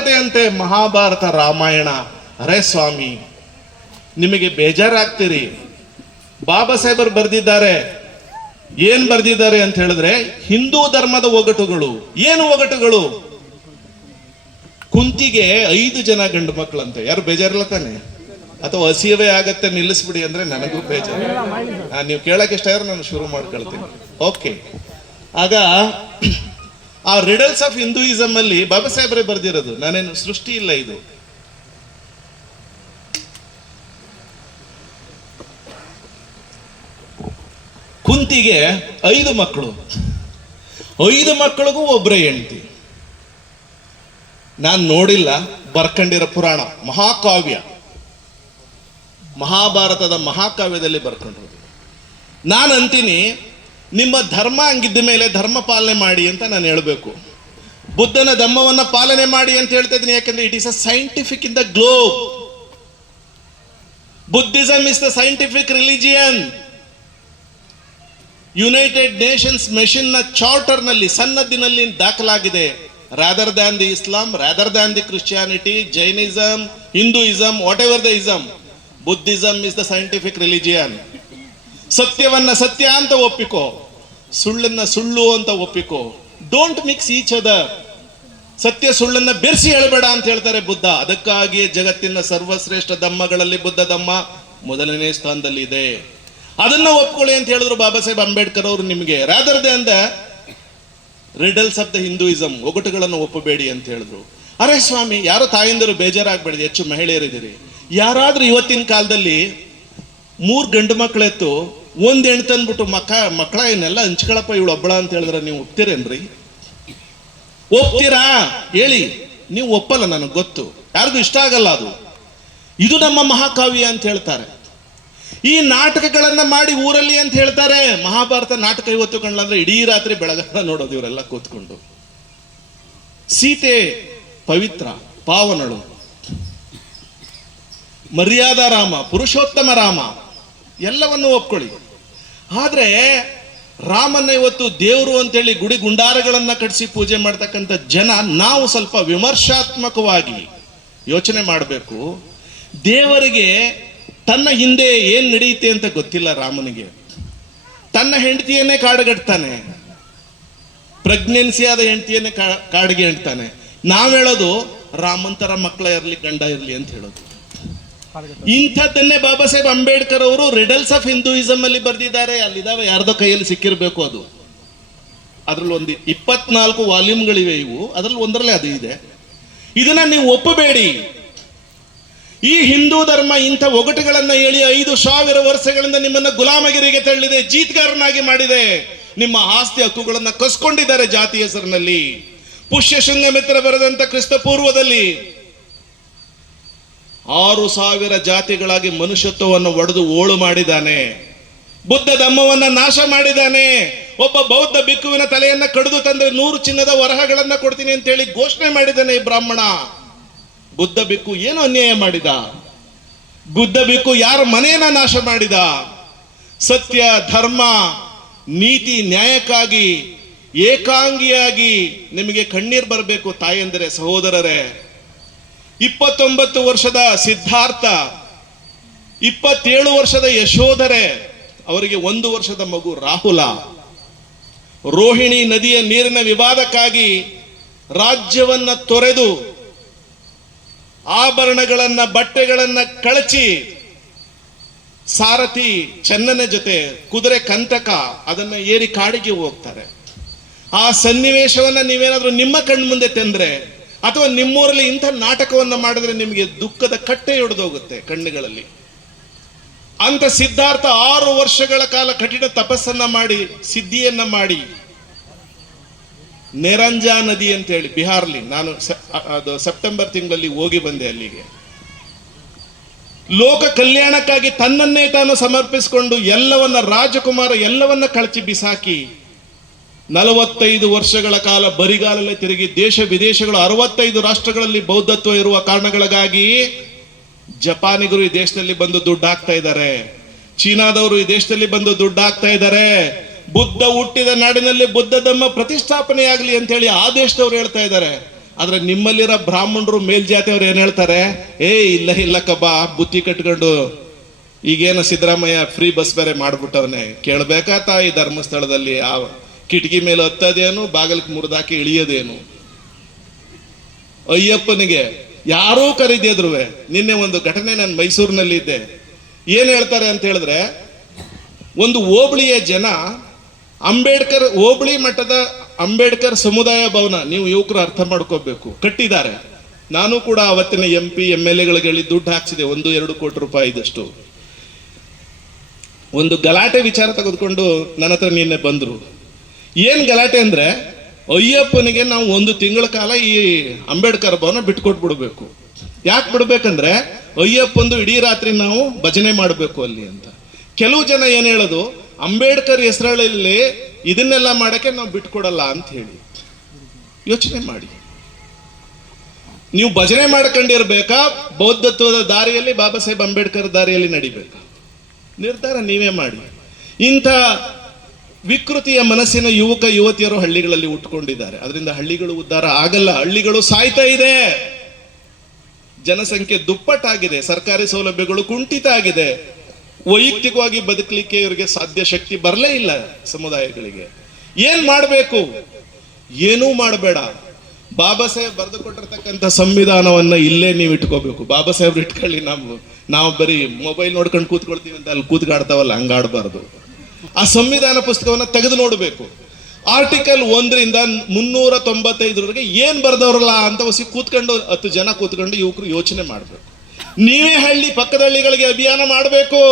ಮಾತುಕತೆಯಂತೆ ಮಹಾಭಾರತ ರಾಮಾಯಣ. ಅರೆ ಸ್ವಾಮಿ, ನಿಮಗೆ ಬೇಜಾರಾಗ್ತೀರಿ. ಬಾಬಾ ಸಾಹೇಬರು ಬರೆದಿದ್ದಾರೆ. ಏನ್ ಬರೆದಿದ್ದಾರೆ ಅಂತ ಹೇಳಿದ್ರೆ, ಹಿಂದೂ ಧರ್ಮದ ಒಗಟುಗಳು. ಏನು ಒಗಟುಗಳು? ಕುಂತಿಗೆ 5 ಜನ ಗಂಡು ಮಕ್ಕಳಂತೆ. ಯಾರು ಬೇಜಾರಿಲ್ಲ ತಾನೆ? ಅಥವಾ ಹಸಿಯವೇ ಆಗತ್ತೆ ನಿಲ್ಲಿಸ್ಬಿಡಿ ಅಂದ್ರೆ ನನಗೂ ಬೇಜಾರು. ನೀವು ಕೇಳಕ್ಕೆ ಇಷ್ಟ ಇದ್ರೆ ನಾನು ಶುರು ಮಾಡ್ಕೊಳ್ತೀನಿ. ಓಕೆ, ಆಗ ಆ ರಿಡಲ್ಸ್ ಆಫ್ ಹಿಂದೂಯಿಸಮ್ ಅಲ್ಲಿ ಬಾಬಾ ಸಾಹೇಬ್ರೆ ಬರ್ದಿರೋದು, ನಾನೇನು ಸೃಷ್ಟಿ ಇಲ್ಲ ಇದು. ಕುಂತಿಗೆ 5 ಮಕ್ಕಳು, 5 ಮಕ್ಕಳಿಗೂ ಒಬ್ಬರೇ ಹೆಂಡತಿ. ನಾನು ನೋಡಿಲ್ಲ, ಬರ್ಕೊಂಡಿರೋ ಪುರಾಣ ಮಹಾಕಾವ್ಯ, ಮಹಾಭಾರತದ ಮಹಾಕಾವ್ಯದಲ್ಲಿ ಬರ್ಕೊಂಡಿರೋದು. ನಾನು ಅಂತೀನಿ, ನಿಮ್ಮ ಧರ್ಮ ಹಂಗಿದ್ದ ಮೇಲೆ ಧರ್ಮ ಪಾಲನೆ ಮಾಡಿ ಅಂತ ನಾನು ಹೇಳಬೇಕು. ಬುದ್ಧನ ಧರ್ಮವನ್ನ ಪಾಲನೆ ಮಾಡಿ ಅಂತ ಹೇಳ್ತಾ ಇದ್ದೀನಿ. ಯಾಕಂದ್ರೆ it is a scientific in the globe. Buddhism is the scientific religion. United nations machine ನ ಚಾರ್ಟರ್ ನಲ್ಲಿ, ಸನ್ನದ್ದಿನಲ್ಲಿ ದಾಖಲಾಗಿದೆ. Rather than the Islam, rather than the Christianity, Jainism, Hinduism, whatever the ism, Buddhism is the scientific religion. ಸತ್ಯವನ್ನ ಸತ್ಯ ಅಂತ ಒಪ್ಪಿಕೋ, ಸುಳ್ಳನ್ನ ಸುಳ್ಳು ಅಂತ ಒಪ್ಪಿಕೋ. Don't mix each other. ಸತ್ಯ ಸುಳ್ಳನ್ನ ಬೆರೆಸಿ ಹೇಳಬೇಡ ಅಂತ ಹೇಳ್ತಾರೆ ಬುದ್ಧ. ಅದಕ್ಕಾಗಿಯೇ ಜಗತ್ತಿನ ಸರ್ವಶ್ರೇಷ್ಠ ಧಮ್ಮಗಳಲ್ಲಿ ಬುದ್ಧ ಧಮ್ಮ ಮೊದಲನೇ ಸ್ಥಾನದಲ್ಲಿ ಇದೆ. ಅದನ್ನ ಒಪ್ಕೊಳ್ಳಿ ಅಂತ ಹೇಳಿದ್ರು ಬಾಬಾ ಸಾಹೇಬ್ ಅಂಬೇಡ್ಕರ್ ಅವರು ನಿಮಗೆ. Rather than the riddles of the Hinduism, ಒಗಟುಗಳನ್ನು ಒಪ್ಪಬೇಡಿ ಅಂತ ಹೇಳಿದ್ರು. ಅರೆ ಸ್ವಾಮಿ, ಯಾರೋ ತಾಯಂದಿರು ಬೇಜಾರಾಗ್ಬೇಡಿ, ಹೆಚ್ಚು ಮಹಿಳೆಯರಿದ್ದೀರಿ. ಯಾರಾದ್ರೂ ಇವತ್ತಿನ ಕಾಲದಲ್ಲಿ 3 ಗಂಡು ಮಕ್ಕಳೆತ್ತು 1 ಹೆಣ್ಣು ತಂದ್ಬಿಟ್ಟು ಮಕ್ಕಳ ಏನೆಲ್ಲ ಹಂಚ್ಕೊಳಪ್ಪ ಇವಳು ಒಬ್ಬಳ ಅಂತ ಹೇಳಿದ್ರೆ ನೀವು ಒಪ್ತೀರೇನ್ರಿ? ಒಪ್ತೀರಾ ಹೇಳಿ? ನೀವು ಒಪ್ಪಲ್ಲ, ನನಗೆ ಗೊತ್ತು, ಯಾರಿಗೂ ಇಷ್ಟ ಆಗಲ್ಲ ಅದು. ಇದು ನಮ್ಮ ಮಹಾಕಾವ್ಯ ಅಂತ ಹೇಳ್ತಾರೆ. ಈ ನಾಟಕಗಳನ್ನ ಮಾಡಿ ಊರಲ್ಲಿ ಅಂತ ಹೇಳ್ತಾರೆ. ಮಹಾಭಾರತ ನಾಟಕ ಇವತ್ತು ಕಂಡ್ಲಂದ್ರೆ ಇಡೀ ರಾತ್ರಿ ಬೆಳಗಾನ ನೋಡೋದು ಇವರೆಲ್ಲ ಕೂತ್ಕೊಂಡು. ಸೀತೆ ಪವಿತ್ರ ಪಾವನಳು, ಮರ್ಯಾದಾ ರಾಮ, ಪುರುಷೋತ್ತಮ ರಾಮ, ಎಲ್ಲವನ್ನು ಒಪ್ಕೊಳ್ಳಿ. ಆದ್ರೆ ರಾಮನ್ನ ಇವತ್ತು ದೇವರು ಅಂತೇಳಿ ಗುಡಿ ಗುಂಡಾರಗಳನ್ನ ಕಟ್ಟಿಸಿ ಪೂಜೆ ಮಾಡ್ತಕ್ಕಂಥ ಜನ, ನಾವು ಸ್ವಲ್ಪ ವಿಮರ್ಶಾತ್ಮಕವಾಗಿ ಯೋಚನೆ ಮಾಡಬೇಕು. ದೇವರಿಗೆ ತನ್ನ ಹಿಂದೆ ಏನ್ ನಡೆಯುತ್ತೆ ಅಂತ ಗೊತ್ತಿಲ್ಲ. ರಾಮನಿಗೆ ತನ್ನ ಹೆಂಡತಿಯನ್ನೇ ಕಾಡುಗಟ್ತಾನೆ, ಪ್ರೆಗ್ನೆನ್ಸಿ ಆದ ಹೆಂಡತಿಯನ್ನೇ ಕಾಡಿಗೆ ಹೇಳ್ತಾನೆ. ನಾವ್ ಹೇಳೋದು ರಾಮಂತರ ಮಕ್ಕಳ ಇರ್ಲಿ ಗಂಡ ಇರ್ಲಿ ಅಂತ ಹೇಳೋದು. ಇಂಥದ್ದನ್ನೇ ಬಾಬಾ ಸಾಹೇಬ್ ಅಂಬೇಡ್ಕರ್ ಅವರು ರಿಡಲ್ಸ್ ಆಫ್ ಹಿಂದೂಯಿಸಮ್ ಅಲ್ಲಿ ಬರ್ದಿದ್ದಾರೆ. ಅಲ್ಲಿದಾವೆ, ಯಾರ್ದೋ ಕೈಯಲ್ಲಿ ಸಿಕ್ಕಿರ್ಬೇಕು ಅದು. ಅದ್ರಲ್ಲಿ ಒಂದು 24 ವಾಲ್ಯೂಮ್ಗಳಿವೆ ಇವು, ಅದ್ರಲ್ಲಿ ಒಂದರಲ್ಲೇ ಅದು ಇದೆ. ಇದನ್ನ ನೀವು ಒಪ್ಪಬೇಡಿ. ಈ ಹಿಂದೂ ಧರ್ಮ ಇಂಥ ಒಗಟುಗಳನ್ನ ಹೇಳಿ 5,000 ವರ್ಷಗಳಿಂದ ನಿಮ್ಮನ್ನ ಗುಲಾಮಗಿರಿಗೆ ತಳ್ಳಿದೆ, ಜೀತ್ಗಾರನಾಗಿ ಮಾಡಿದೆ. ನಿಮ್ಮ ಆಸ್ತಿ ಹಕ್ಕುಗಳನ್ನ ಕಸ್ಕೊಂಡಿದ್ದಾರೆ ಜಾತಿ ಹೆಸರಿನಲ್ಲಿ. ಪುಷ್ಯ ಶೃಂಗಮಿತ್ರ ಬರೆದಂತ ಕ್ರಿಸ್ತ ಪೂರ್ವದಲ್ಲಿ 6,000 ಜಾತಿಗಳಾಗಿ ಮನುಷ್ಯತ್ವವನ್ನು ಒಡೆದು ಓಳು ಮಾಡಿದ್ದಾನೆ. ಬುದ್ಧ ಧಮ್ಮವನ್ನ ನಾಶ ಮಾಡಿದ್ದಾನೆ. ಒಬ್ಬ ಬೌದ್ಧ ಭಿಕ್ಕುವಿನ ತಲೆಯನ್ನ ಕಡಿದು ತಂದ್ರೆ 100 ಚಿನ್ನದ ವರಹಗಳನ್ನ ಕೊಡ್ತೀನಿ ಅಂತ ಹೇಳಿ ಘೋಷಣೆ ಮಾಡಿದ್ದಾನೆ ಈ ಬ್ರಾಹ್ಮಣ. ಬುದ್ಧ ಭಿಕ್ಕು ಏನು ಅನ್ಯಾಯ ಮಾಡಿದ? ಬುದ್ಧ ಭಿಕ್ಕು ಯಾರ ಮನೆಯನ್ನ ನಾಶ ಮಾಡಿದ? ಸತ್ಯ, ಧರ್ಮ, ನೀತಿ, ನ್ಯಾಯಕ್ಕಾಗಿ ಏಕಾಂಗಿಯಾಗಿ ನಿಮಗೆ ಕಣ್ಣೀರ್ ಬರಬೇಕು ತಾಯಂದಿರೇ, ಸಹೋದರರೇ. 29 ವರ್ಷದ ಸಿದ್ಧಾರ್ಥ, 27 ವರ್ಷದ ಯಶೋಧರೆ, ಅವರಿಗೆ 1 ವರ್ಷದ ಮಗು ರಾಹುಲ. ರೋಹಿಣಿ ನದಿಯ ನೀರಿನ ವಿವಾದಕ್ಕಾಗಿ ರಾಜ್ಯವನ್ನ ತೊರೆದು ಆಭರಣಗಳನ್ನ ಬಟ್ಟೆಗಳನ್ನ ಕಳಚಿ ಸಾರಥಿ ಚೆನ್ನನ ಜೊತೆ ಕುದುರೆ ಕಂತಕ ಅದನ್ನ ಏರಿ ಕಾಡಿಗೆ ಹೋಗ್ತಾರೆ. ಆ ಸನ್ನಿವೇಶವನ್ನ ನೀವೇನಾದ್ರೂ ನಿಮ್ಮ ಕಣ್ಮುಂದೆ ತಂದ್ರೆ ಅಥವಾ ನಿಮ್ಮೂರಲ್ಲಿ ಇಂಥ ನಾಟಕವನ್ನ ಮಾಡಿದ್ರೆ ನಿಮಗೆ ದುಃಖದ ಕಟ್ಟೆ ಹೊಡೆದೋಗುತ್ತೆ ಕಣ್ಣುಗಳಲ್ಲಿ. ಅಂತ ಸಿದ್ಧಾರ್ಥ 6 ವರ್ಷಗಳ ಕಾಲ ಕಠಿಣ ತಪಸ್ಸನ್ನ ಮಾಡಿ ಸಿದ್ಧಿಯನ್ನ ಮಾಡಿ ನೆರಂಜಾ ನದಿ ಅಂತ ಹೇಳಿ ಬಿಹಾರ್ಲಿ, ನಾನು ಅದು ಸೆಪ್ಟೆಂಬರ್ ತಿಂಗಳಲ್ಲಿ ಹೋಗಿ ಬಂದೆ ಅಲ್ಲಿಗೆ. ಲೋಕ ಕಲ್ಯಾಣಕ್ಕಾಗಿ ತನ್ನನ್ನೇ ತಾನು ಸಮರ್ಪಿಸಿಕೊಂಡು ಎಲ್ಲವನ್ನ ರಾಜಕುಮಾರ ಎಲ್ಲವನ್ನ ಕಳಚಿ ಬಿಸಾಕಿ 45 ವರ್ಷಗಳ ಕಾಲ ಬರಿಗಾಲಲ್ಲೇ ತಿರುಗಿ ದೇಶ ವಿದೇಶಗಳು 65 ರಾಷ್ಟ್ರಗಳಲ್ಲಿ ಬೌದ್ಧತ್ವ ಇರುವ ಕಾರಣಗಳಿಗಾಗಿ ಜಪಾನಿಗರು ಈ ದೇಶದಲ್ಲಿ ಬಂದು ದುಡ್ಡು ಹಾಕ್ತಾ ಇದ್ದಾರೆ, ಚೀನಾದವರು ಈ ದೇಶದಲ್ಲಿ ಬಂದು ದುಡ್ಡು ಹಾಕ್ತಾ ಇದ್ದಾರೆ. ಬುದ್ಧ ಹುಟ್ಟಿದ ನಾಡಿನಲ್ಲಿ ಬುದ್ಧ ಧರ್ಮ ಪ್ರತಿಷ್ಠಾಪನೆ ಆಗಲಿ ಅಂತ ಹೇಳಿ ಆ ದೇಶದವ್ರು ಹೇಳ್ತಾ ಇದ್ದಾರೆ. ಆದ್ರೆ ನಿಮ್ಮಲ್ಲಿರೋ ಬ್ರಾಹ್ಮಣರು ಮೇಲ್ಜಾತಿಯವ್ರು ಏನ್ ಹೇಳ್ತಾರೆ, ಇಲ್ಲ ಕಬ್ಬಾ ಬುತ್ತಿ ಕಟ್ಕೊಂಡು ಈಗೇನು ಸಿದ್ದರಾಮಯ್ಯ ಫ್ರೀ ಬಸ್ ಬೇರೆ ಮಾಡ್ಬಿಟ್ಟವನೆ, ಕೇಳ್ಬೇಕಾ ತಾಯಿ ಧರ್ಮಸ್ಥಳದಲ್ಲಿ ಆ ಕಿಟಕಿ ಮೇಲೆ ಹತ್ತದೇನು, ಬಾಗಿಲಿಗೆ ಮುರಿದಾಕಿ ಇಳಿಯೋದೇನು? ಅಯ್ಯಪ್ಪನಿಗೆ ಯಾರೂ ಕರೀದಿದ್ರುವೆ. ನಿನ್ನೆ ಒಂದು ಘಟನೆ ನಾನು ಮೈಸೂರಿನಲ್ಲಿ ಇದ್ದೆ. ಏನ್ ಹೇಳ್ತಾರೆ ಅಂತ ಹೇಳಿದ್ರೆ, ಒಂದು ಹೋಬಳಿಯ ಜನ ಅಂಬೇಡ್ಕರ್ ಹೋಬಳಿ ಮಟ್ಟದ ಅಂಬೇಡ್ಕರ್ ಸಮುದಾಯ ಭವನ, ನೀವು ಯುವಕರು ಅರ್ಥ ಮಾಡ್ಕೋಬೇಕು, ಕಟ್ಟಿದ್ದಾರೆ. ನಾನು ಕೂಡ ಅವತ್ತಿನ MP MLA ಗಳಿಗೆ ದುಡ್ಡು ಹಾಕ್ಸಿದೆ, 1-2 ಕೋಟಿ ರೂಪಾಯಿ ಇದಷ್ಟು. ಒಂದು ಗಲಾಟೆ ವಿಚಾರ ತೆಗೆದುಕೊಂಡು ನನ್ನ ಹತ್ರ ನಿನ್ನೆ ಬಂದ್ರು. ಏನ್ ಗಲಾಟೆ ಅಂದ್ರೆ, ಅಯ್ಯಪ್ಪನಿಗೆ ನಾವು 1 ತಿಂಗಳ ಕಾಲ ಈ ಅಂಬೇಡ್ಕರ್ ಭವನ ಬಿಟ್ಕೊಟ್ಬಿಡ್ಬೇಕು. ಯಾಕೆ ಬಿಡ್ಬೇಕಂದ್ರೆ, ಅಯ್ಯಪ್ಪಂದು ಇಡೀ ರಾತ್ರಿ ನಾವು ಭಜನೆ ಮಾಡಬೇಕು ಅಲ್ಲಿ ಅಂತ. ಕೆಲವು ಜನ ಏನ್ ಹೇಳೋದು, ಅಂಬೇಡ್ಕರ್ ಹೆಸರಲ್ಲಿ ಇದನ್ನೆಲ್ಲ ಮಾಡಕ್ಕೆ ನಾವು ಬಿಟ್ಕೊಡಲ್ಲ ಅಂತ ಹೇಳಿ. ಯೋಚನೆ ಮಾಡಿ, ನೀವು ಭಜನೆ ಮಾಡ್ಕೊಂಡಿರ್ಬೇಕಾ, ಬೌದ್ಧತ್ವದ ದಾರಿಯಲ್ಲಿ, ಬಾಬಾ ಸಾಹೇಬ್ ಅಂಬೇಡ್ಕರ್ ದಾರಿಯಲ್ಲಿ ನಡಿಬೇಕಾ? ನಿರ್ಧಾರ ನೀವೇ ಮಾಡಿ. ಇಂಥ ವಿಕೃತಿಯ ಮನಸ್ಸಿನ ಯುವಕ ಯುವತಿಯರು ಹಳ್ಳಿಗಳಲ್ಲಿ ಉಟ್ಕೊಂಡಿದ್ದಾರೆ. ಅದರಿಂದ ಹಳ್ಳಿಗಳು ಉದ್ಧಾರ ಆಗಲ್ಲ, ಹಳ್ಳಿಗಳು ಸಾಯ್ತಾ ಇದೆ. ಜನಸಂಖ್ಯೆ ದುಪ್ಪಟ್ಟಾಗಿದೆ, ಸರ್ಕಾರಿ ಸೌಲಭ್ಯಗಳು ಕುಂಠಿತ ಆಗಿದೆ. ವೈಯಕ್ತಿಕವಾಗಿ ಬದುಕಲಿಕ್ಕೆ ಇವರಿಗೆ ಸಾಧ್ಯ ಶಕ್ತಿ ಬರಲೇ ಇಲ್ಲ. ಸಮುದಾಯಗಳಿಗೆ ಏನ್ ಮಾಡಬೇಕು? ಏನೂ ಮಾಡಬೇಡ. ಬಾಬಾ ಸಾಹೇಬ್ ಬರೆದು ಕೊಟ್ಟಿರ್ತಕ್ಕಂಥ ಸಂವಿಧಾನವನ್ನ ಇಲ್ಲೇ ನೀವು ಇಟ್ಕೋಬೇಕು. ಬಾಬಾ ಸಾಹೇಬ್ರು ಇಟ್ಕೊಳ್ಳಿ, ನಾವು ಬರೀ ಮೊಬೈಲ್ ನೋಡ್ಕೊಂಡು ಕೂತ್ಕೊಳ್ತೀವಿ ಅಂತ ಅಲ್ಲಿ ಕೂತ್ಕಾಡ್ತಾವಲ್ಲ, ಹಂಗಾಡ್ಬಾರ್ದು. ಆ ಸಂವಿಧಾನ ಪುಸ್ತಕವನ್ನ ತೆಗೆದು ನೋಡ್ಬೇಕು. ಆರ್ಟಿಕಲ್ 1ರಿಂದ 395 ಏನ್ ಬರ್ದವ್ರಲ್ಲ ಅಂತ ಕೂತ್ಕೊಂಡು 10 ಜನ ಕೂತ್ಕೊಂಡು ಯುವಕರು ಯೋಚನೆ ಮಾಡ್ಬೇಕು. ನೀವೇ ಹಳ್ಳಿ ಪಕ್ಕದ ಹಳ್ಳಿಗಳಿಗೆ ಅಭಿಯಾನ ಮಾಡಬೇಕು.